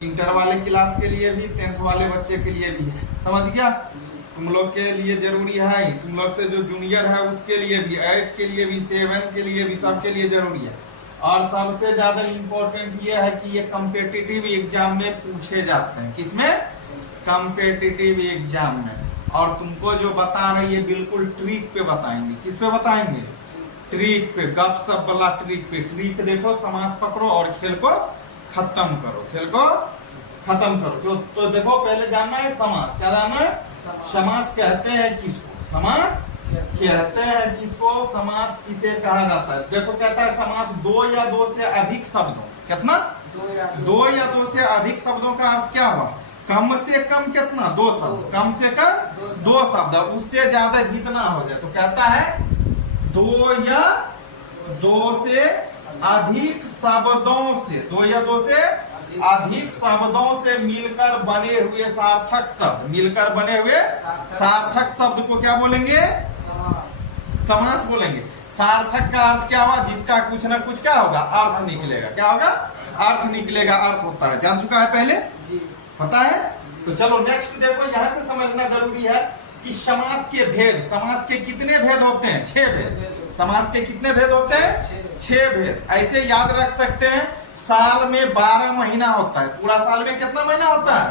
Inter वाले class के लिए भी 10th वाले बच्चे के लिए भी है। समझ गया? तुम लोग के लिए जरूरी है, तुम लोग से जो जूनियर है उसके लिए भी, 8 के लिए भी, 7 के लिए भी, सबके लिए जरूरी है। और सबसे ज्यादा इम्पोर्टेंट ये है कि ये कम्पिटिटिव एग्जाम में पूछे जाते हैं। किसमें? कम्पिटिटिव एग्जाम में। और तुमको जो बता रहे ये बिल्कुल ट्रिक पे बताएंगे। किस पे बताएंगे? ट्रिक पे, गप सप वाला ट्रिक पे। ट्रिक देखो, समास पकड़ो और खेल को खत्म करो, खेल को खत्म करो। तो देखो, पहले जानना है समास। क्या जानना है? समास कहते हैं किसको? समास कहते हैं किसको? समास किसे कहा जाता है? देखो, कहता है समास दो या दो से अधिक शब्दों। कितना? दो या दो से अधिक शब्दों का अर्थ क्या हुआ? कम से कम कितना? 2 शब्द। कम से कम 2 शब्द, उससे ज्यादा जितना हो जाए। तो कहता है 2 या 2 से अधिक शब्दों से, 2 या 2 से अधिक शब्दों से मिलकर बने हुए सार्थक शब्द, मिलकर बने हुए सार्थक शब्द को क्या बोलेंगे? समास बोलेंगे। सार्थक का अर्थ क्या हुआ? जिसका कुछ ना कुछ क्या होगा? अर्थ निकलेगा। क्या होगा? अर्थ निकलेगा। अर्थ होता है, जान चुका है पहले? पता है? तो चलो नेक्स्ट देखो, यहां से समझना जरूरी है कि समास के भेद। समास के कितने भेद होते हैं? 6 भेद। समास के कितने भेद होते हैं? 6 भेद। ऐसे याद रख सकते हैं, साल में 12 महीना होता है। पूरा साल में कितना महीना होता है?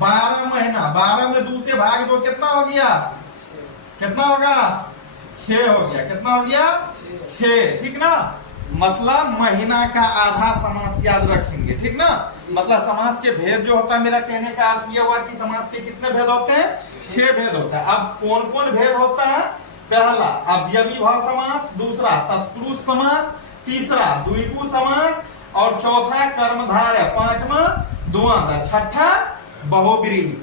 12 महीना। 12 में 2 से भाग दो, कितना हो गया? कितना होगा? 6 हो गया। कितना हो गया? 6। ठीक ना? मतलब महीना का आधा समास याद रखेंगे। ठीक ना? मतलब समास के भेद जो होता है, मेरा कहने का अर्थ यह हुआ कि समास के कितने भेद होते हैं? 6 भेद होता है। अब कौन कौन भेद होता है? पहला अव्ययी भाव समास, दूसरा तत्पुरुष समास, तीसरा द्विगु समास, और चौथा कर्मधारय, पांचवा द्वंद्व, छठा बहुब्रीहि।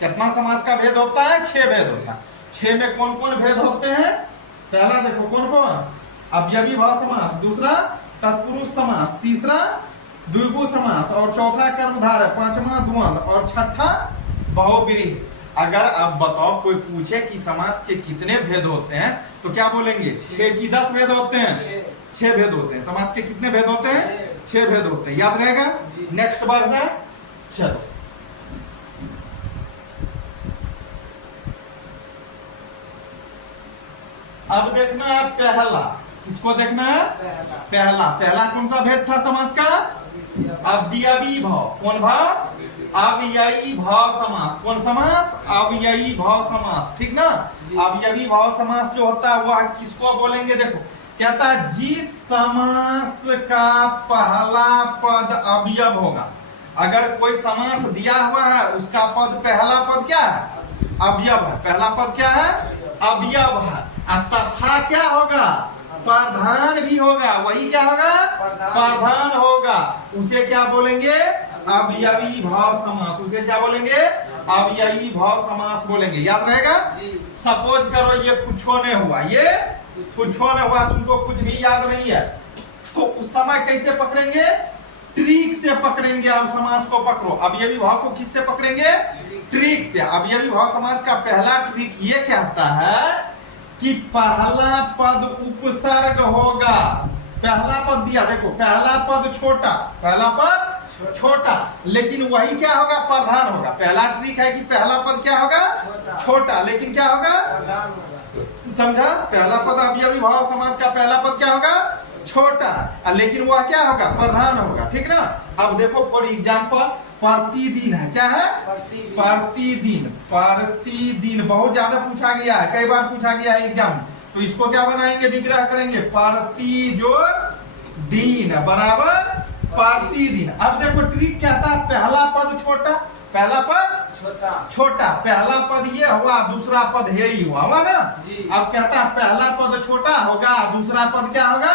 कितना समास का भेद होता है? 6 भेद होता है। 6 में कौन कौन भेद होते हैं? पहला देखो, कौन कौन? अव्ययी भाव समास, दूसरा तत्पुरुष समास, तीसरा द्विगु समास, और चौथा कर्मधारय, पांचवा द्वंद्व, और छठा बहुब्रीहि। अगर आप बताओ, कोई पूछे कि समास के कितने भेद होते हैं, तो क्या बोलेंगे? 6 की 10 भेद होते हैं? 6 भेद होते हैं। समास के कितने भेद होते हैं? 6 भेद होते हैं। याद रहेगा? नेक्स्ट बार है। चलो, अब देखना है पहला। किसको देखना है? पहला कौन सा भेद था समास का? अव्ययी भाव। कौन भाव? अव्ययी भाव समास। कौन समास? अव्ययी भाव समास। ठीक ना? अव्ययी भाव समास जो होता है वह किसको बोलेंगे? देखो, कहता है जिस समास का पहला पद अवयव होगा। अगर कोई समास दिया हुआ है, उसका पद, पहला पद क्या है? अवयव है। पहला पद क्या है? अवयव है। तथा क्या होगा? प्रधान भी होगा। वही क्या होगा? प्रधान होगा। उसे क्या बोलेंगे? अव्ययी भाव समास। उसे क्या बोलेंगे? अव्ययी भाव समास बोलेंगे। याद रहेगा? सपोज करो ये कुछ नहीं हुआ, ये कुछ नहीं हुआ, तुमको कुछ भी याद नहीं है, तो उस समय कैसे पकड़ेंगे? ट्रिक से पकड़ेंगे। अब समास को पकड़ो। अव्ययी भाव को किससे पकड़ेंगे? ट्रिक से। अव्ययी भाव समास का पहला ट्रिक ये कहता है कि पहला पद उपसर्ग होगा। पहला पद दिया, देखो, पहला पद छोटा, पहला पद छोटा, लेकिन वही क्या होगा? प्रधान होगा। पहला ट्रिक है कि पहला पद क्या होगा? छोटा, लेकिन क्या होगा? समझा? पहला पद अव्ययी भाव समास का पहला पद क्या होगा? छोटा, लेकिन वह क्या होगा? प्रधान होगा। ठीक ना? अब देखो, फॉर एग्जाम्पल, प्रतिदिन है। क्या है? प्रतिदिन। प्रतिदिन बहुत ज्यादा पूछा गया है, कई बार पूछा गया है एग्जाम। तो इसको क्या बनाएंगे? विग्रह करेंगे। प्रति जो दिन बराबर प्रतिदिन। अब देखो, ट्रिक क्या था? पहला पद छोटा, पहला पद छोटा, पहला पद ये हुआ, दूसरा पद है ही हुआ ना? अब कहता है पहला पद छोटा होगा, दूसरा पद क्या होगा?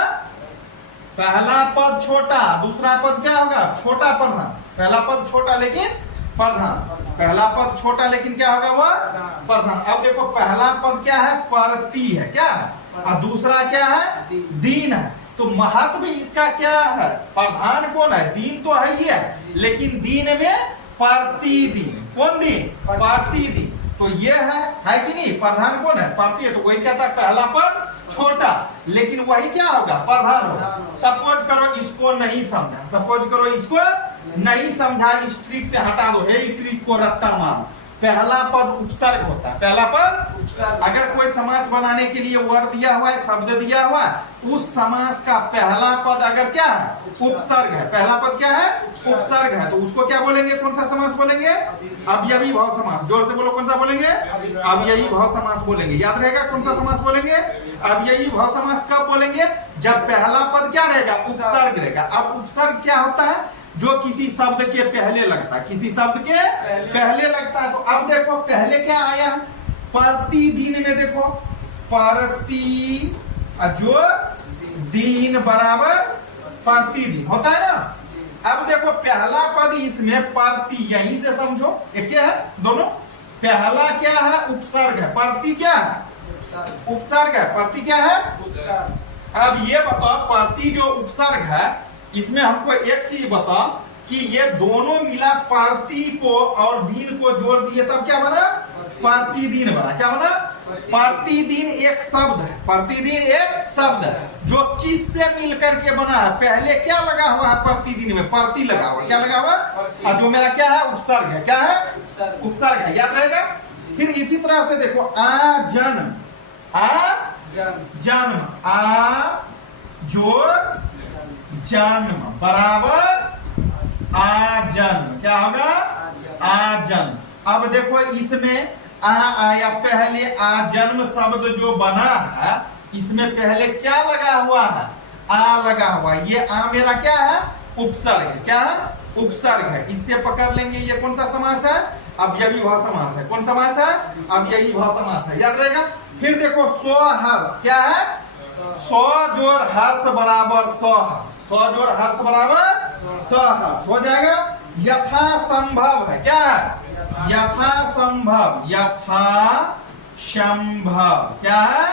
पहला पद छोटा, दूसरा पद क्या होगा? छोटा प्रधान। पहला पद छोटा लेकिन प्रधान। पहला पद छोटा लेकिन क्या होगा? वह प्रधान। अब देखो, पहला पद क्या है? प्रति है। क्या है? और दूसरा क्या है? दिन है। तो महत्व इसका क्या है? प्रधान कौन है? दिन तो है ही है, लेकिन दिन में प्रतिदिन। कौन दिन? प्रतिदिन। तो ये है कि नहीं? प्रधान कौन है? प्रति है। तो वही कहता है पहला पद छोटा, लेकिन वही क्या होगा? प्रधान होगा। सपोज करो इसको नहीं समझा, सपोज करो इसको नहीं समझा, इस ट्रिक से हटा दो, है ट्रिक को रट्टा मारो। पहला पद उपसर्ग होता है, पहला पद अगर कोई समास बनाने के लिए वर्ड दिया हुआ है, शब्द दिया हुआ है, उस समास का पहला पद अगर क्या है, उपसर्ग है, पहला पद क्या है, उपसर्ग है, तो उसको क्या बोलेंगे, कौन सा समास बोलेंगे, अवयवी भाव समास। जोर से बोलो, कौन सा बोलेंगे, अवयवी भाव समास बोलेंगे। याद रहेगा कौन सा समास बोलेंगे, अवयवी भाव समास कब बोलेंगे, जब पहला पद क्या रहेगा, उपसर्ग रहेगा। अब उपसर्ग क्या होता है, जो किसी शब्द के पहले लगता है, किसी शब्द के पहले लगता है। तो अब देखो पहले क्या आया, प्रतिदिन में देखो, प्रति जो दिन बराबर प्रतिदिन होता है ना। अब देखो पहला पद इसमें प्रति, यहीं से समझो ये क्या है, दोनों पहला क्या है, उपसर्ग है, प्रति क्या है, उपसर्ग है, प्रति क्या है, अब ये बताओ प्रति जो उपसर्ग है, इसमें हमको एक चीज बता कि ये दोनों मिला प्रति को और दिन को जोड़ दिए तब क्या बना, प्रतिदिन बना। क्या बना, प्रतिदिन एक शब्द है, प्रतिदिन एक शब्द है जो किस से मिलकर के बना है, पहले क्या लगा हुआ है, प्रतिदिन में प्रति लगा हुआ, क्या लगा हुआ, और जो मेरा क्या है, उपसर्ग है, क्या है, उपसर्ग है, याद रहेगा। फिर इसी तरह से देखो आ जन्म, आ जन्म, आ जोड़ जन्म बराबर आ जन्म, क्या होगा, आ जन्म। अब देखो इसमें आ आया, पहले आ जन्म शब्द जो बना है, इसमें पहले क्या लगा हुआ है, आ लगा हुआ, ये आ मेरा क्या है, उपसर्ग है, क्या है, उपसर्ग है। इससे पकड़ लेंगे ये कौन सा समास है, अवयवी भाव समास है। कौन समास है, अवयवी भाव समास है, याद रहेगा। फिर देखो स्वहर्ष, क्या है, सौ जोड़ हर्ष बराबर स्वहर्ष, सौ जोड़ हर्ष बराबर स्वहर्ष हो जाएगा। यथा संभव है, क्या है, यथा संभव, यथा संभव, क्या है,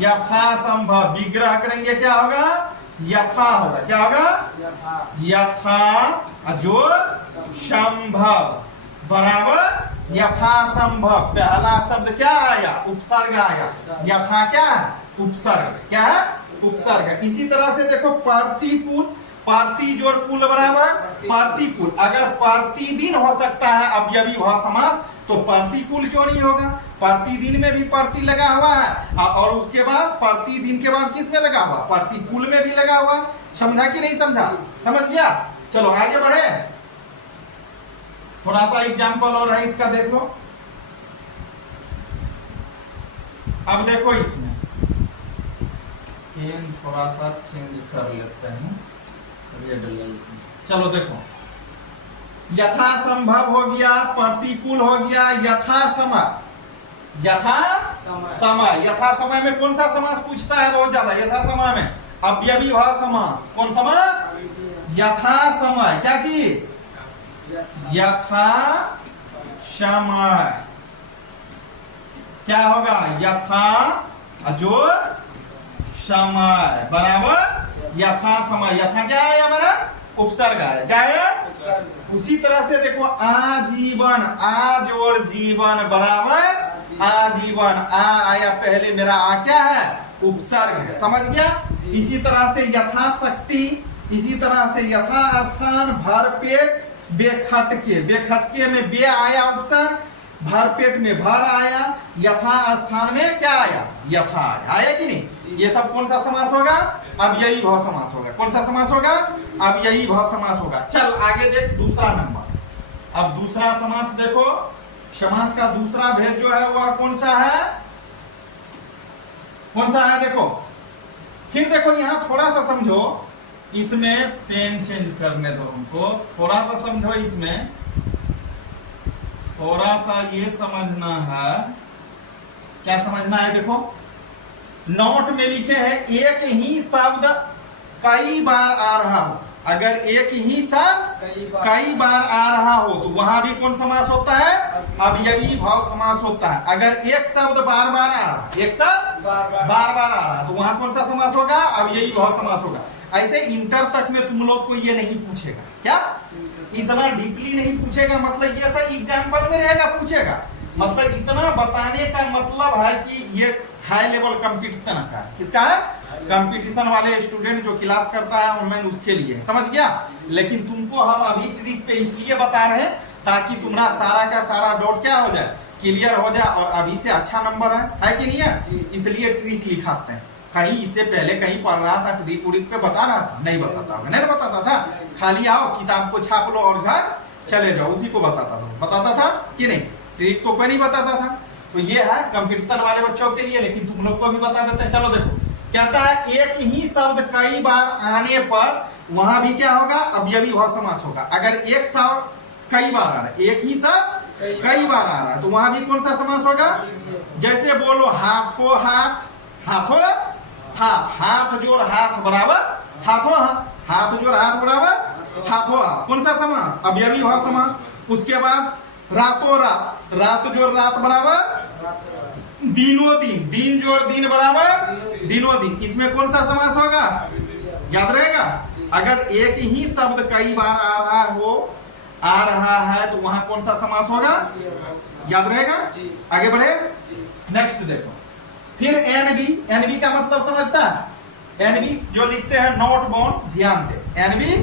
यथा संभव, विग्रह करेंगे क्या होगा, यथा होगा, क्या होगा, यथा जोड़ संभव बराबर यथा संभव। पहला शब्द क्या आया, उपसर्ग आया, यथा क्या है, उपसर्ग, क्या है, उपसर्ग है। इसी तरह से देखो प्रतिकूल, पार्टी जोड़ कुल बराबर प्रतिकूल, अगर प्रतिदिन हो सकता है अवयवी भाव समास, तो प्रतिकूल क्यों नहीं होगा, प्रतिदिन में भी प्रति लगा हुआ है, और उसके बाद प्रतिदिन के बाद किस में लगा हुआ, प्रतिकूल में भी लगा हुआ। समझा कि नहीं समझा, समझ गया। चलो आगे बढ़े, थोड़ा सा एग्जाम्पल और है इसका, देख लो। अब देखो इसमें पेन थोड़ा सा चेंज कर लेते हैं, रेड ले लेते हैं। चलो देखो, यथा संभव हो गया, प्रतिकूल हो गया, यथा समय, यथा समय, यथा समय में कौन सा समास पूछता है बहुत ज्यादा, यथा समय में अवयवी भाव समास। कौन समास, यथा समय, क्या चीज, यथा समय, क्या होगा, यथा जोड़ समय बराबर यथा समय, यथा क्या है हमारा, उपसर्ग है, क्या है। उसी तरह से देखो आजीवन, आ जोड़ जीवन बराबर आजीवन, आ आया पहले मेरा, आ क्या है, उपसर्ग है, समझ गया। इसी तरह से यथाशक्ति, इसी तरह से यथा स्थान, भरपेट, बेखटके, बेखटके में बे आया उपसर्ग, भरपेट में भर आया, यथा स्थान में क्या आया, यथा आया कि नहीं। ये सब कौन सा समास होगा, अब यही भाव समास होगा। कौन सा समास होगा, अब यही भाव समास होगा। चल आगे देख दूसरा नंबर। अब दूसरा समास देखो, समास का दूसरा भेद जो है वह कौन सा है, कौन सा है, देखो। फिर देखो यहाँ थोड़ा सा समझो, इसमें पेन चेंज करने दो हमको, थोड़ा सा समझो, इसमें थोड़ा सा ये समझना है, क्या समझना है, देखो नोट में लिखे हैं एक ही शब्द कई बार आ रहा हो, अगर एक ही शब्द कई बार आ रहा हो तो वहां भी कौन समास होता है, अवयवी भाव समास होता है। अगर एक शब्द बार बार आ रहा, एक शब्द बार बार आ रहा तो वहां कौन सा समास होगा, अवयवी भाव समास होगा। ऐसे इंटर तक में तुम लोग को ये नहीं पूछेगा, क्या इतना डीपली नहीं पूछेगा, मतलब ये सब एग्जाम्पल में रहेगा, पूछेगा, मतलब इतना बताने का मतलब है कि ये हाई लेवल कंपटीशन का है, किसका है, कंपटीशन वाले स्टूडेंट जो क्लास करता है ऑनलाइन उसके लिए, समझ गया। लेकिन तुमको हम अभी ट्रिक पे इसलिए बता रहे हैं ताकि तुम्हारा सारा का सारा डाउट क्या हो जाए, क्लियर हो जाए, और अभी से अच्छा नंबर है कि नहीं है, इसलिए ट्रिक लिखाते हैं। कहीं इससे पहले कहीं पढ़ रहा था ट्रिक उरिक पे बता रहा था, नहीं बताता, नहीं बताता था। खाली आओ किताब को छाप लो और घर चले जाओ, उसी को बताता था कि नहीं, ट्रिक को कोई नहीं बताता था। तो ये है कंपटीशन वाले बच्चों के लिए, लेकिन तुम लोग को भी बता देते हैं। चलो देखो, कहता है एक ही शब्द कई बार आने पर वहां भी क्या होगा, अवयवी भाव समास होगा। अगर एक शब्द कई बार आ रहा है, एक ही शब्द कई बार आ रहा है, तो वहां भी कौन सा समास होगा। जैसे बोलो हाथों हाथ, हाथों हाथ, हाथ जोड़ हाथ बराबर हाथों हाथ, हाथ जोड़ हाथ बराबर हाथों हाथ, कौन सा समास, अवयवी भाव समास। उसके बाद रातों रात, रात जोड़ रात बराबर दिनों दिन, दिन जोड़ दिन बराबर दिनों दिन, इसमें कौन सा समास होगा, याद रहेगा। अगर एक ही शब्द कई बार आ रहा है तो वहां कौन सा समास होगा, याद रहेगा। आगे बढ़े, नेक्स्ट देखो, फिर एनबी, एनबी का मतलब समझता है, एनबी जो लिखते हैं नॉट बाउंड, ध्यान दे, एनबी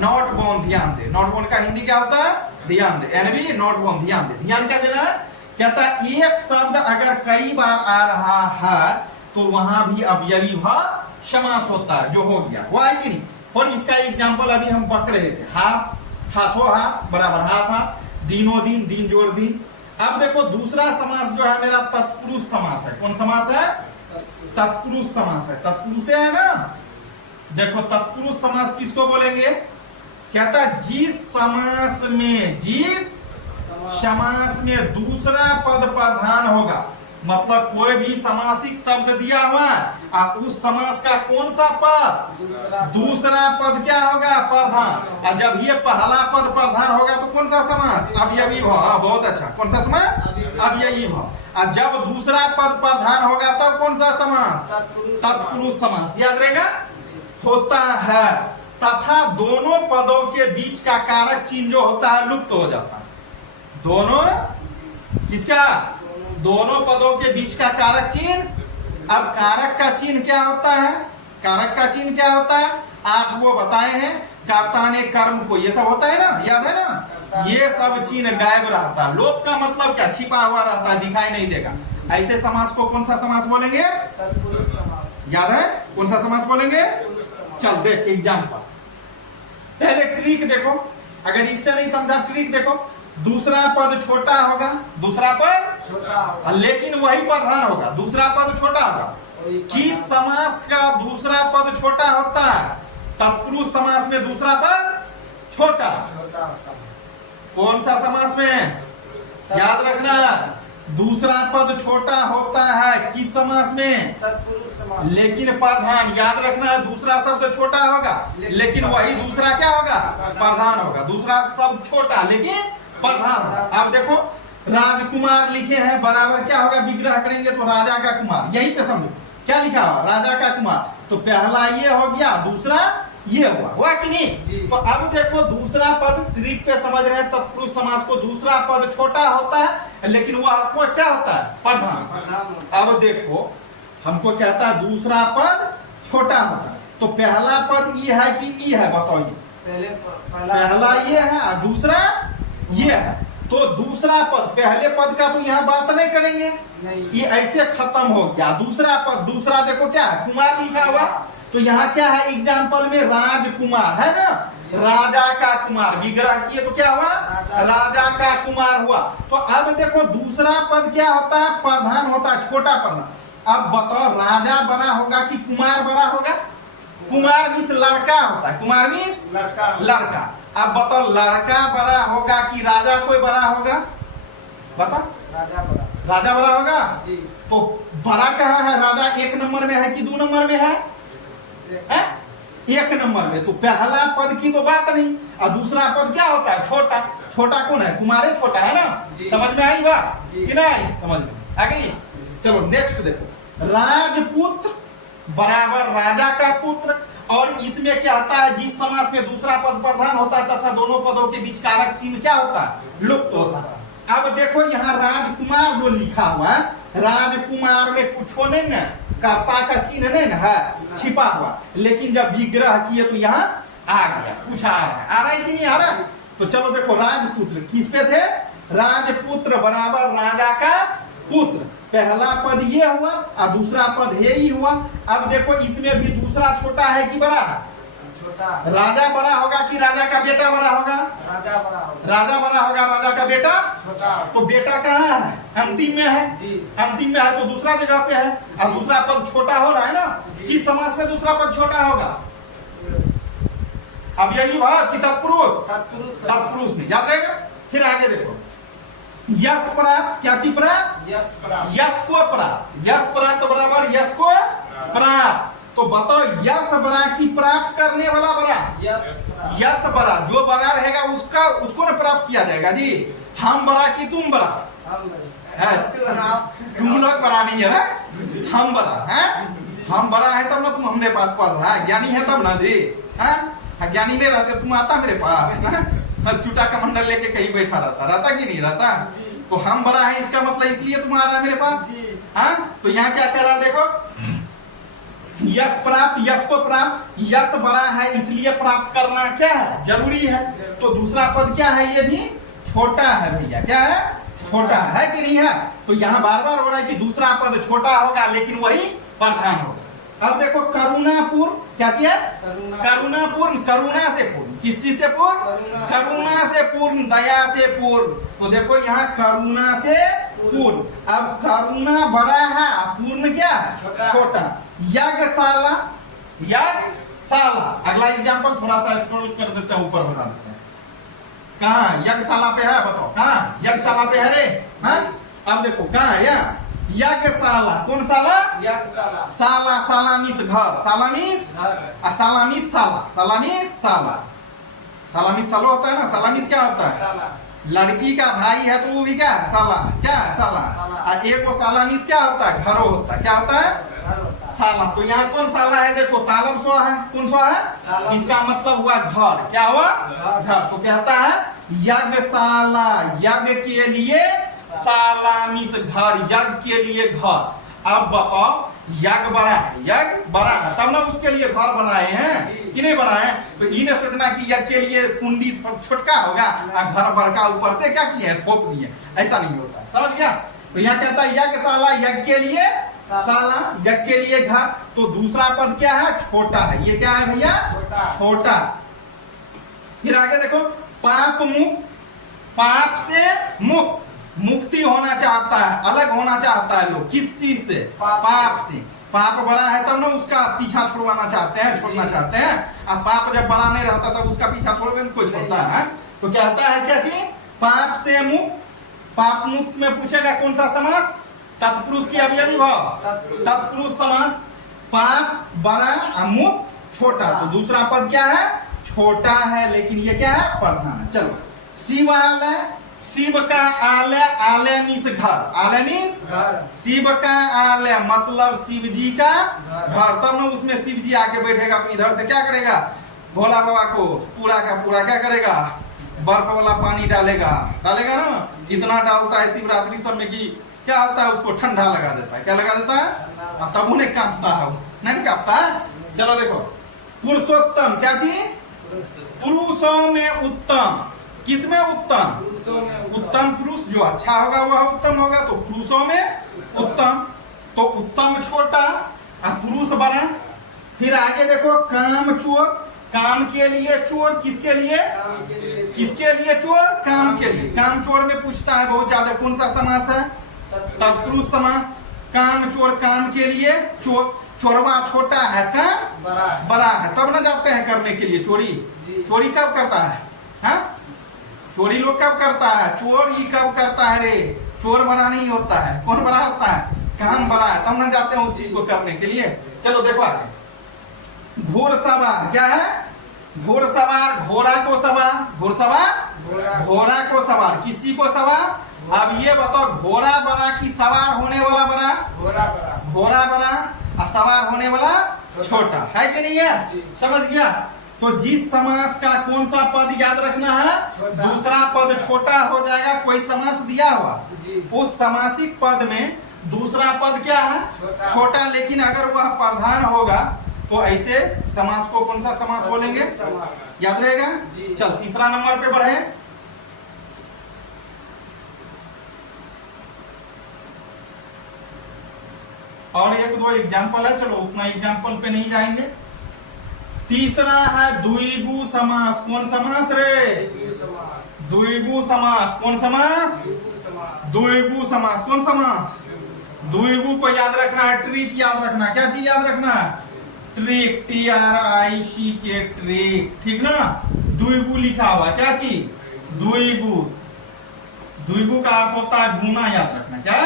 नॉट बाउंड, ध्यान दे। नॉट बाउंड का हिंदी क्या होता है, ध्यान दे, एनबी नॉट बाउंड, ध्यान दे। ध्यान क्या देना है, कहता है एक शब्द अगर कई बार आ रहा है तो वहां भी अवयवी भाव समास होता है, जो हो गया वो है कि नहीं। और इसका एग्जांपल अभी हम पकड़ रहे थे, हाथ हाथों हाथ बराबर हाथ हाथ, दिनों दिन, दिन जोड़ दिन। अब देखो दूसरा समास जो है मेरा तत्पुरुष समास है। कौन समास है, तत्पुरुष समास है, तत्पुरुष है ना। देखो तत्पुरुष समास किसको बोलेंगे, कहता है जिस समास में, जिस समास में दूसरा पद प्रधान होगा, मतलब कोई भी समासिक शब्द दिया हुआ है और उस समास का कौन सा पद, दूसरा पद क्या होगा, प्रधान। और जब ये पहला पद प्रधान होगा तो कौन सा समास, अवयवी भाव। बहुत अच्छा, कौन सा समास, अवयवी भाव। और जब दूसरा पद प्रधान होगा तब तो कौन सा समास, तत्पुरुष समास, याद रहेगा। होता है तथा दोनों पदों के बीच का कारक चिन्ह जो होता है लुप्त हो जाता है। दोनों किसका, दोनों पदों के बीच का कारक चिन्ह। अब कारक का चिन्ह क्या होता है, कारक का चिन्ह क्या होता है, आज वो बताए हैं, कर्ता ने कर्म को, ये सब होता है ना, याद है ना। ये सब चिन्ह गायब रहता है। लोप का मतलब क्या, छिपा हुआ रहता है, दिखाई नहीं देगा। ऐसे समास को कौन सा समास बोलेंगे, याद है, कौन सा समास बोलेंगे। चल देख एग्जाम्पल, पहले ट्रिक देखो, अगर इससे नहीं समझा ट्रिक देखो। दूसरा पद छोटा होगा, दूसरा पद छोटा होगा, लेकिन वही प्रधान होगा, दूसरा पद छोटा होगा। किस समास का दूसरा पद छोटा होता है, तत्पुरुष समास में दूसरा पद छोटा होता है। कौन सा समास में, याद रखना, दूसरा पद छोटा होता है किस समास में, तत्पुरुष समास, लेकिन प्रधान, याद रखना, दूसरा शब्द छोटा होगा लेकिन वही दूसरा क्या होगा, प्रधान होगा। दूसरा शब्द छोटा लेकिन प्रधान। अब देखो राजकुमार लिखे हैं, बराबर क्या होगा, विग्रह करेंगे तो राजा का कुमार, यहीं पे समझो क्या लिखा हुआ, राजा का कुमार। तो पहला ये हो गया, दूसरा ये हुआ कि नहीं। तो अब देखो दूसरा पद, ट्रिक पे समझ रहे हैं, तत्पुरुष समास को दूसरा पद छोटा होता है लेकिन वह क्या होता है, प्रधान। अब देखो हमको कहता है दूसरा पद छोटा होता है, तो पहला पद ये है कि ई है, बताओ ये पहला ये है और दूसरा ये है। तो दूसरा पद, पहले पद का तो यहाँ बात नहीं करेंगे, ये ऐसे खत्म हो गया। दूसरा पद, दूसरा देखो क्या है, कुमार लिखा हुआ, तो यहाँ क्या है, एग्जाम्पल में राजकुमार है ना, राजा का कुमार, विग्रह किए तो क्या हुआ, राजा का कुमार हुआ। तो अब देखो दूसरा पद क्या होता है, प्रधान होता है, छोटा प्रधान। अब बताओ राजा बड़ा होगा कि कुमार बड़ा होगा, कुमार मीन्स लड़का होता है, कुमार मीन्स लड़का। अब बताओ लड़का बड़ा होगा कि राजा कोई बड़ा होगा, बता, राजा बड़ा होगा जी। तो बड़ा कहाँ है, राजा एक नंबर में है कि 2 नंबर में है, एक नंबर में। तो पहला पद की तो बात नहीं, और दूसरा पद क्या होता है, छोटा। छोटा कौन है, कुमारे छोटा है ना। समझ में आई बात कि नहीं, समझ में आ गई। चलो नेक्स्ट देखो, राजपुत्र बराबर राजा का पुत्र। और इसमें क्या होता है, जिस समास में दूसरा पद प्रधान होता है तथा दोनों पदों के बीच कारक चिन्ह क्या होता है, लुप्त होता है। अब देखो यहाँ राजकुमार जो लिखा हुआ है, राजकुमार में कुछ नहीं ना, कर्ता का चिन्ह नहीं ना है, छिपा हुआ, लेकिन जब विग्रह किए तो यहाँ आ गया, कुछ आ रहा है कि नहीं आ रहा? तो चलो देखो, राजपुत्र किस पे थे? राजपुत्र बराबर राजा का पुत्र, पहला पद ये हुआ और दूसरा पद हे ही हुआ। अब देखो इसमें भी दूसरा छोटा है कि बड़ा है? छोटा। राजा बड़ा होगा कि राजा का बेटा बड़ा होगा? राजा बड़ा होगा। राजा बड़ा होगा, राजा का बेटा छोटा। तो बेटा कहाँ है? अंतिम में है जी। अंतिम में है तो दूसरा जगह पे है, और दूसरा पद छोटा हो रहा है ना। किस समास में दूसरा पद छोटा होगा? अब यही हुआ कि तत्पुरुष, तत्पुरुष में याद रहेगा। फिर आगे देखो, यश प्राप्त, क्या चीज प्राप्त? यश प्राप्त, यश को प्राप्त, यश प्राप्त बराबर यश को प्राप्त। तो बताओ यश बड़ा की प्राप्त करने वाला बड़ा? यश बड़ा, जो बड़ा रहेगा उसका उसको ना प्राप्त किया जाएगा जी। हम बड़ा कि तुम बड़ा है? तुम लोग बड़ा नहीं है, हम बड़ा है। हम बड़ा है तब ना तुम हमने पास पढ़ रहा है, ज्ञानी है तब ना जी। ज्ञानी नहीं रहते तुम आता मेरे पास, चूटा का मंडल लेके कहीं बैठा रहता कि नहीं रहता? तो हम बड़ा है इसका मतलब इसलिए तुम आ रहा है मेरे पास। हाँ, तो यहाँ क्या कह रहा है देखो, यश प्राप्त, यश को प्राप्त, यश बड़ा है इसलिए प्राप्त करना क्या है? जरूरी है। तो दूसरा पद क्या है? ये भी छोटा है भैया, क्या है? छोटा है कि नहीं है? तो यहाँ बार बार हो रहा है कि दूसरा पद छोटा होगा लेकिन वही प्रधान होगा। अब देखो करुणापूर्ण, क्या चीज है? करुणापूर्ण, करुणा से पूर्ण, किस चीज से पूर्ण? करुणा से पूर्ण, दया से पूर्ण। तो देखो यहाँ करुणा से पूर्ण। अब करुणा बड़ा है, पूर्ण क्या है? छोटा। यज्ञशाला, यज्ञशाला, अगला एग्जांपल थोड़ा सा स्क्रॉल कर देते हैं, ऊपर बता देते हैं। कहाँ यज्ञशाला पे है? बताओ कहाँ यज्ञशाला पे है रे? हाँ, अब देखो कहाँ है? यज्ञशाला, कौन साला? यज्ञशाला। साला, सालामीस घर, सालामीस घर, सालामीस साला, सालामीस साला, सालामीस साला होता है ना। सालामीस क्या होता है? साला। लड़की का भाई है तो वो भी क्या है? साला, क्या है? साला। और एक को सालामीस क्या होता है? घरों होता है, क्या होता है? साला। तो यहाँ कौन साला है? देखो तालब स्व है, कौन स्व है? इसका मतलब हुआ घर, क्या हुआ? घर। तो कहता है यज्ञशाला, यज्ञ के लिए सालामीस घर, यज्ञ के लिए घर। अब बताओ यज्ञ बड़ा है, यज्ञ बड़ा है तब ना उसके लिए घर बनाए हैं कि नहीं बनाए हैं? तो ये सोचना कि यज्ञ के लिए कुंडी छोटका होगा और घर बड़का ऊपर से क्या किए हैं? थोप दिए, ऐसा नहीं होता, समझ गया? तो यहाँ कहता है यज्ञशाला, यज्ञ के लिए साला, यज्ञ के लिए घर। तो दूसरा पद क्या है? छोटा है। ये क्या है भैया? छोटा। फिर आगे देखो, पाप मुक्त, पाप से मुक्त, मुक्ति होना चाहता है, अलग होना चाहता है लोग, किस चीज से? पाप से। पाप बड़ा है तब ना उसका पीछा छुड़वाना चाहते हैं, छोड़ना चाहते हैं। अब पाप जब बड़ा नहीं रहता तब उसका पीछा छोड़ कोई छोड़ता है? तो कहता है क्या चीज? पाप से मुक्त। पाप मुक्त में पूछेगा कौन सा समास? तत्पुरुष की अवयवी भाव, तत्पुरुष समास। पाप बड़ा, मुक्त छोटा। तो दूसरा पद क्या है? छोटा है, लेकिन ये क्या है? प्रधान है। चलो, शिवालय, शिव का आलय, आलय मीन्स घर, आलय मीन्स घर। शिव का आलय मतलब शिव जी का घर। तब ना उसमें शिव जी आके बैठेगा तो इधर से क्या करेगा? भोला बाबा को पूरा का पूरा क्या करेगा? बर्फ वाला पानी डालेगा, डालेगा ना। इतना डालता है शिवरात्रि सब में कि क्या होता है? उसको ठंडा लगा देता है। क्या लगा देता है? तब उन्हें कांपता है, नहीं कांपता है। चलो देखो, पुरुषोत्तम, क्या चीज? पुरुषों में उत्तम। किसमें उत्तम? उत्तम पुरुष, जो अच्छा होगा वह उत्तम होगा। तो पुरुषों में उत्तम। तो उत्तम छोटा और पुरुष बड़ा। फिर आगे देखो, काम चोर, काम के लिए चोर, किसके लिए? किसके लिए चोर? काम के लिए। काम चोर में पूछता है बहुत ज्यादा, कौन सा समास है? तत्पुरुष समास। काम चोर, काम के लिए चोर। चोरवा छोटा है, काम बड़ा है, तब ना जाते हैं करने के लिए चोरी। चोरी कब करता है? हाँ, चोरी लोग कब करता है? चोर ही कब करता है रे? चोर बड़ा नहीं होता है। कौन बड़ा होता है? काम बड़ा है, तब ना जाते हैं उस चीज को करने के लिए। चलो देखो आगे, घोड़सवार, क्या है? घोड़सवार, घोड़ा को सवार, घोड़सवार, घोड़ा को सवार, किसी को सवार। अब ये बताओ, घोड़ा बड़ा की सवार होने वाला बड़ा? घोड़ा बड़ा और सवार होने वाला छोटा है कि नहीं है? समझ गया? तो जिस समास का कौन सा पद याद रखना है, दूसरा पद छोटा हो जाएगा। कोई समास दिया हुआ, उस समासिक पद में दूसरा पद क्या है, छोटा, लेकिन अगर वह प्रधान होगा तो ऐसे समास को कौन सा समास बोलेंगे, याद रहेगा। चल तीसरा नंबर पे बढ़े। और एक दो एग्जाम्पल है, चलो उतना एग्जाम्पल पे नहीं जाएंगे। तीसरा है द्विगु समास। कौन समास रे, द्विगु समास। कौन समास, द्विगु समास। कौन समास, द्विगु को याद रखना है, ट्रिक याद रखना। क्या चीज याद रखना है, ट्रिक, TRIC के ट्रिक, ठीक ना। द्विगु लिखा हुआ, क्या चीज, द्विगु। द्विगु का अर्थ होता है गुना, याद रखना। क्या,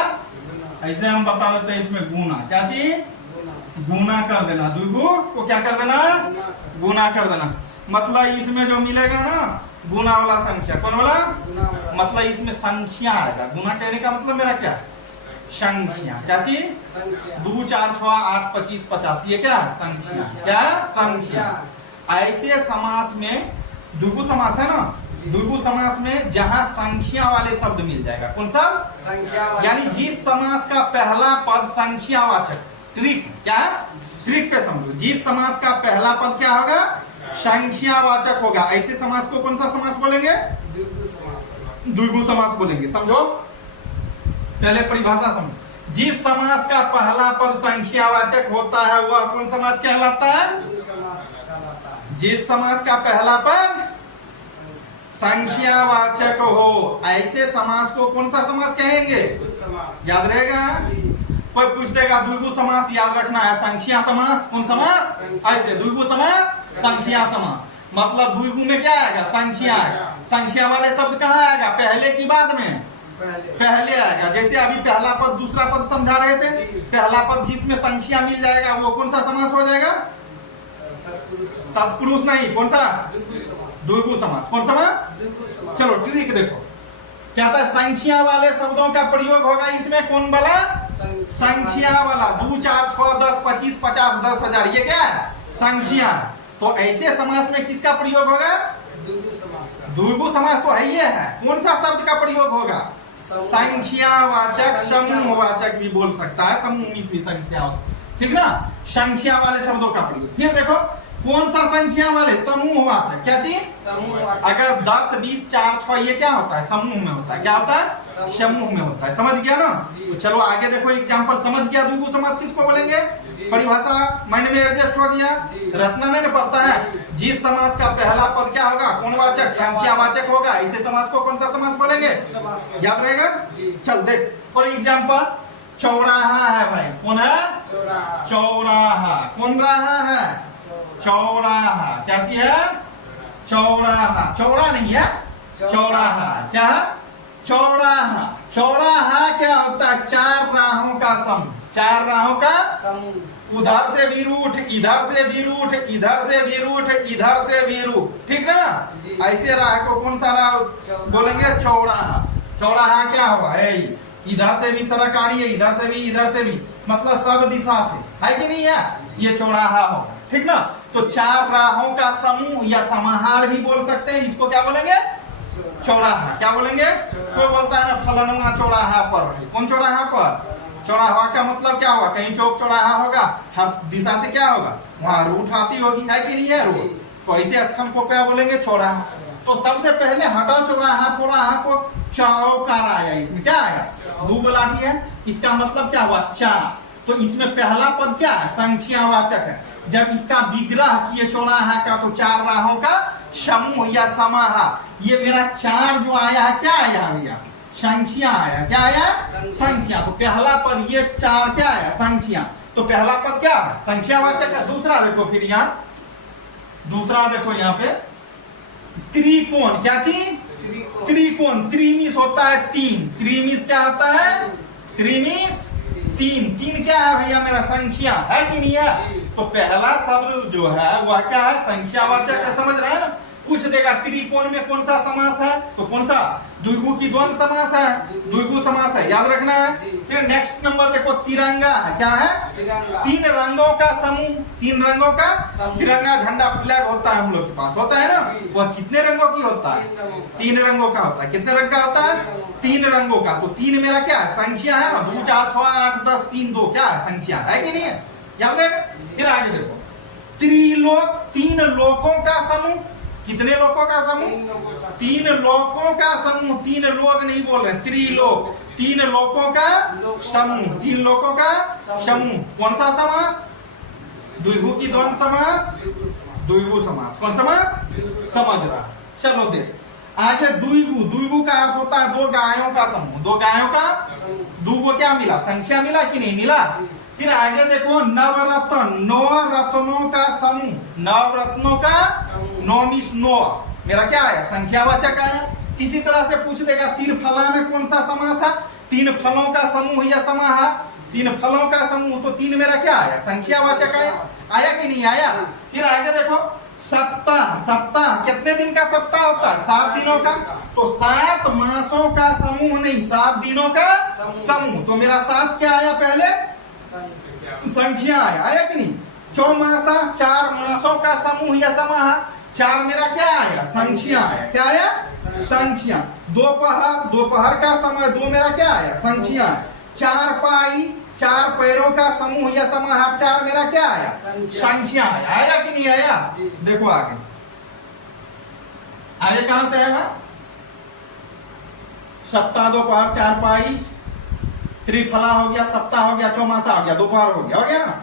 ऐसे हम बता देते हैं इसमें गुना। क्या चीज, गुना कर देना। द्विगु को क्या कर देना, गुना कर देना। मतलब इसमें जो मिलेगा ना गुना वाला संख्या, कौन वाला, मतलब इसमें संख्या आएगा। गुना कहने का मतलब मेरा क्या, संख्या। क्या चीज, 2 4 6 8 25 50, ये क्या संख्या, क्या संख्या। ऐसे समास में द्विगु समास है ना, द्विगु समास में जहां संख्या वाले शब्द मिल जाएगा। कौन सा, संख्या, यानी जिस समास का पहला पद संख्यावाचक, ट्रिक क्या है, ट्रिक पे समझो। जिस समास का पहला पद क्या होगा, संख्यावाचक होगा, ऐसे समास को कौन सा समास बोलेंगे, द्विगु समास बोलेंगे। समझो, पहले परिभाषा समझो। जिस समास का पहला पद संख्यावाचक होता है वह कौन समास कहलाता है, जिस समास का पहला पद संख्यावाचक हो, ऐसे समास को कौन सा समास कहेंगे, याद रहेगा। कोई पूछ देगा द्विगु समास याद रखना है, संख्या समास। कौन समास, ऐसे द्विगु समास, संख्या समास। मतलब द्विगु में क्या आएगा, संख्या आएगा। संख्या वाले शब्द कहाँ आएगा, पहले की बाद में, पहले आएगा। जैसे अभी पहला पद दूसरा पद समझा रहे थे, पहला पद जिसमें संख्या मिल जाएगा वो कौन सा समास हो जाएगा, तत्पुरुष नहीं, कौन सा, द्विगु समास। कौन समास, चलो ट्रिक देखो, क्या था, संख्या वाले शब्दों का प्रयोग होगा इसमें। कौन वाला, संख्या वाला। 2 4 6 10 25 50 10,000, ये क्या है, संख्या। तो ऐसे समास में किसका प्रयोग होगा, द्विगु समास तो है ये है। कौन सा शब्द का प्रयोग होगा, संख्यावाचक, समूहवाचक भी बोल सकता है, समूह में भी संख्या, ठीक ना। संख्या वाले शब्दों का प्रयोग। फिर देखो कौन सा संख्या वाले, समूहवाचक। क्या चीज, समूहवाचक। अगर 10 20 4 6 ये क्या होता है, समूह में होता है। क्या होता है, समूह में होता है। समझ गया ना। तो चलो आगे देखो एग्जांपल। समझ गया द्विगु समास किसको बोलेंगे, परिभाषा माइंड में एडजस्ट हो गया, रटना नहीं पड़ता है। जिस समास का पहला पद क्या होगा, कौन वाचक, संख्यावाचक होगा, ऐसे समास को कौन सा समास बोलेंगे, याद रहेगा। चल देख फॉर एग्जांपल, चौराहा है भाई। कौन है, चौराहा। कौन रहा है, चौराहा। क्या चीज है, चौराहा। चौड़ा नहीं है, चौराहा। क्या है, चौराहा। चौराहा क्या होता है, 4 राहों का समूह। 4 राहों का समूह। उधर से भी रूठ, इधर से भी रूठ, इधर से भी रूठ, इधर से भी रूठ, ठीक ना। ऐसे राह को कौन सा राह बोलेंगे, चौराहा। चौराहा क्या हुआ, इधर से भी सड़क आ रही है, इधर से भी, इधर से भी, मतलब सब दिशा से, है कि नहीं है, ये चौराहा होगा, ठीक ना। तो 4 राहों का समूह या समाहार भी बोल सकते हैं, इसको क्या बोलेंगे, चौराहा। क्या बोलेंगे, कोई बोलता है ना फलाना चौराहा पर। कौन चौराहा पर, चौराहा का मतलब क्या होगा, कहीं चौक चौराहा होगा, हर दिशा से क्या होगा, वहां रूट आती होगी, है कि नहीं है रूट। तो ऐसे स्थल को क्या बोलेंगे, चौराहा। तो सबसे पहले हटाओ चौराहा, चौराहा को चौकार आया, इसमें क्या आया, दो बलाठी है, इसका मतलब क्या हुआ, 4। तो इसमें पहला पद क्या है, संख्यावाचक है। जब इसका विग्रह किए चौराहा का, तो 4 राहों का समूह या समाहार। ये मेरा 4 जो आया है, क्या आया भैया, संख्या आया। क्या आया, संख्या। तो पहला पद ये 4 क्या आया, संख्या। तो पहला पद क्या है, संख्यावाचक है। दूसरा देखो, फिर यहाँ दूसरा देखो, यहाँ पे त्रिकोण। क्या चीज, त्रिकोण। त्रिमिस होता है 3। त्रिमिस क्या होता है, त्रिमिस 3। 3 क्या है भैया, मेरा संख्या, है कि नहीं है। तो पहला शब्द जो है वह क्या है, संख्यावाचक है। समझ रहे हैं ना। पूछ देगा त्रिकोण में कौन सा समास है, तो कौन सा, द्विगु की द्वंद्व समास है, द्विगु समास है, याद रखना है। फिर नेक्स्ट नंबर देखो तिरंगा है, क्या है, तीन रंगों का समूह, तीन रंगों का तिरंगा झंडा फ्लैग होता है हम लोग के पास, होता है ना, वह कितने रंगों की होता है, तीन रंगों का होता है। कितने रंग का होता है, तीन रंगों का। तो तीन मेरा क्या है, संख्या है ना, 2 4 6 8 10 3 2 क्या है, संख्या है कि नहीं है, याद रख। फिर आगे देखो त्रिलोक, तीन लोकों का समूह, कितने लोकों का समूह, तीन लोकों का समूह, तीन लोग नहीं बोल रहे, त्रिलोक, तीन लोकों का समूह, तीन लोकों का समूह। कौन सा समास, द्विगु की द्वंद्व समास, द्विगु समास, कौन समास, समझ रहा। चलो देख आगे, द्विगु, द्विगु का अर्थ होता है दो गायों का समूह, दो गायों का, दो को क्या मिला, संख्या मिला कि नहीं मिला। फिर आगे देखो नवरत्न, नौ रत्नों का समूह, नवरत्नों का, नौमिस नौ मेरा क्या आया, संख्यावाचक आया। इसी तरह से पूछ देगा त्रिफला में कौन सा समास है, तीन फलों का समूह या समाह, तीन फलों का समूह, तो तीन मेरा क्या आया, संख्यावाचक आया, आया कि नहीं आया। फिर आगे देखो सप्ताह, सप्ताह कितने दिन का सप्ताह होता है, 7 दिनों का, तो 7 मासों का समूह नहीं, 7 दिनों का समूह, तो मेरा 7 क्या आया, पहले संख्या आया, आया कि नहीं। चौमासा, 4 मासों का समूह या समाह, 4 मेरा क्या आया, संख्या आया, क्या आया, संख्या। दोपहर, दोपहर का समय, 2 मेरा क्या आया, संख्या। 4 पाई, 4 पैरों का समूह या समाहार, 4 मेरा क्या आया, संख्या आया, आया कि नहीं आया। देखो आगे, आगे कहां से आएगा, सप्ताह, दोपहर, 4 पाई, त्रिफला हो गया, सप्ताह हो गया, चौमासा हो गया, दोपहर हो गया ना।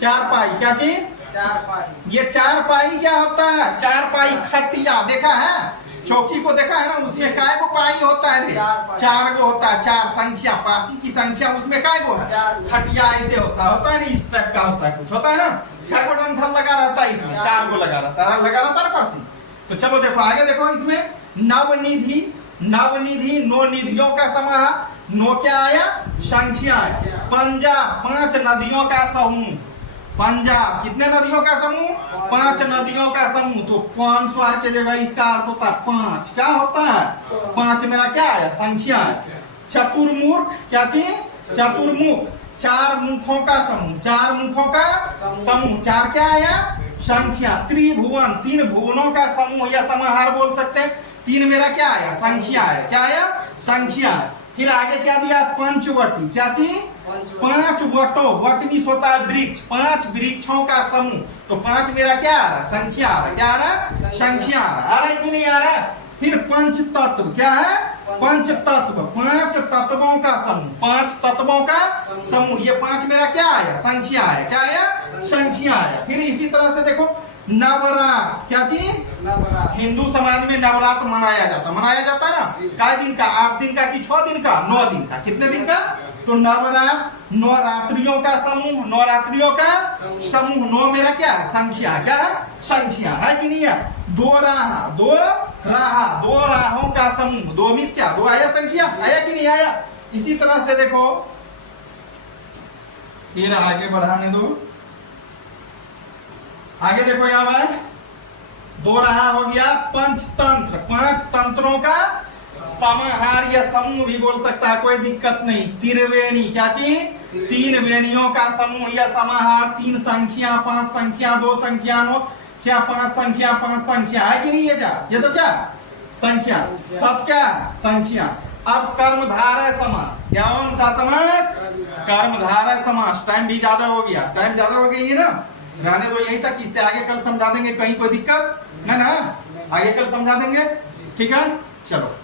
4 पाई क्या चीज, 4 पाई। ये 4 पाई क्या होता है, 4 पाई खटिया देखा है, चौकी को देखा है ना, उसमें काय को पाई होता है रे, 4 को होता है, 4 संख्या, पासी की संख्या, उसमें काय को है, खटिया ऐसे होता है ना, इस टाइप का होता है, कुछ होता है ना, काय को डंठल लगा रहता है, इसमें 4 को लगा रहता है पासी। तो चलो देखो आगे देखो, इसमें नवनिधि, नवनिधि, 9 निधियों का समाह, 9 क्या आया, संख्या। पंजाब, 5 नदियों का समूह, पंजाब कितने नदियों का समूह, 5 नदियों का समूह, तो 5 स्वर के जगह इसका अर्थ होता है 5, क्या होता है, 5 मेरा क्या आया, संख्या। चतुर्मुख क्या चीज, चतुर्मुख, 4 मुखों का समूह, 4 मुखों का समूह, 4 क्या आया, संख्या। त्रिभुवन, 3 भुवनों का समूह या समाहार बोल सकते हैं, 3 मेरा क्या आया, संख्या है, क्या आया, संख्या। फिर आगे क्या दिया, पंचवटी, क्या चीज, 5 वटों, वट मीन्स होता है वृक्ष, 5 वृक्षों का समूह, तो 5 मेरा क्या आ रहा, संख्या आ रहा, क्या आ रहा, संख्या आ रहा है कि नहीं आ रहा। फिर पंच तत्व क्या है, पंच तत्व, 5 तत्वों का समूह, 5 तत्वों का समूह, ये 5 मेरा क्या आया, संख्या आया, क्या आया, संख्या आया। फिर इसी तरह से देखो नवरात्र, क्या चीज, हिंदू समाज में नवरात्र मनाया जाता है ना, काय दिन का, 8 दिन का कि 6 दिन का, 9 दिन का, कितने दिन का, तो नवरात्र, नवरात्रियों का समूह, नवरात्रियों का समूह, 9 मेरा क्या है, संख्या, क्या है, संख्या है कि नहीं है। दो राह, दो राह, 2 राहों का समूह, 2 मीन्स क्या, 2 आया, संख्या आया कि नहीं आया। इसी तरह से देखो, फिर आगे बढ़ाने दो, आगे देखो यहाँ भाई, 2 रहा हो गया पंचतंत्र, 5 तंत्रों का समाहार या समूह भी बोल सकता है, कोई दिक्कत नहीं। त्रिवेणी क्या चीज, 3 वेणियों का समूह या समाहार, 3 संख्या, 5 संख्या, 2 संख्या, 9 क्या, 5 संख्या, 5 संख्या है कि नहीं, ये तो क्या संख्या, सब क्या संख्या। अब कर्मधारय समास, कौन सा समास, कर्मधारय समास। टाइम भी ज्यादा हो गया, टाइम ज्यादा हो गई है ना, रहने दो यहीं तक, इससे आगे कल समझा देंगे, कहीं कोई दिक्कत ना, आगे कल समझा देंगे, ठीक है, चलो।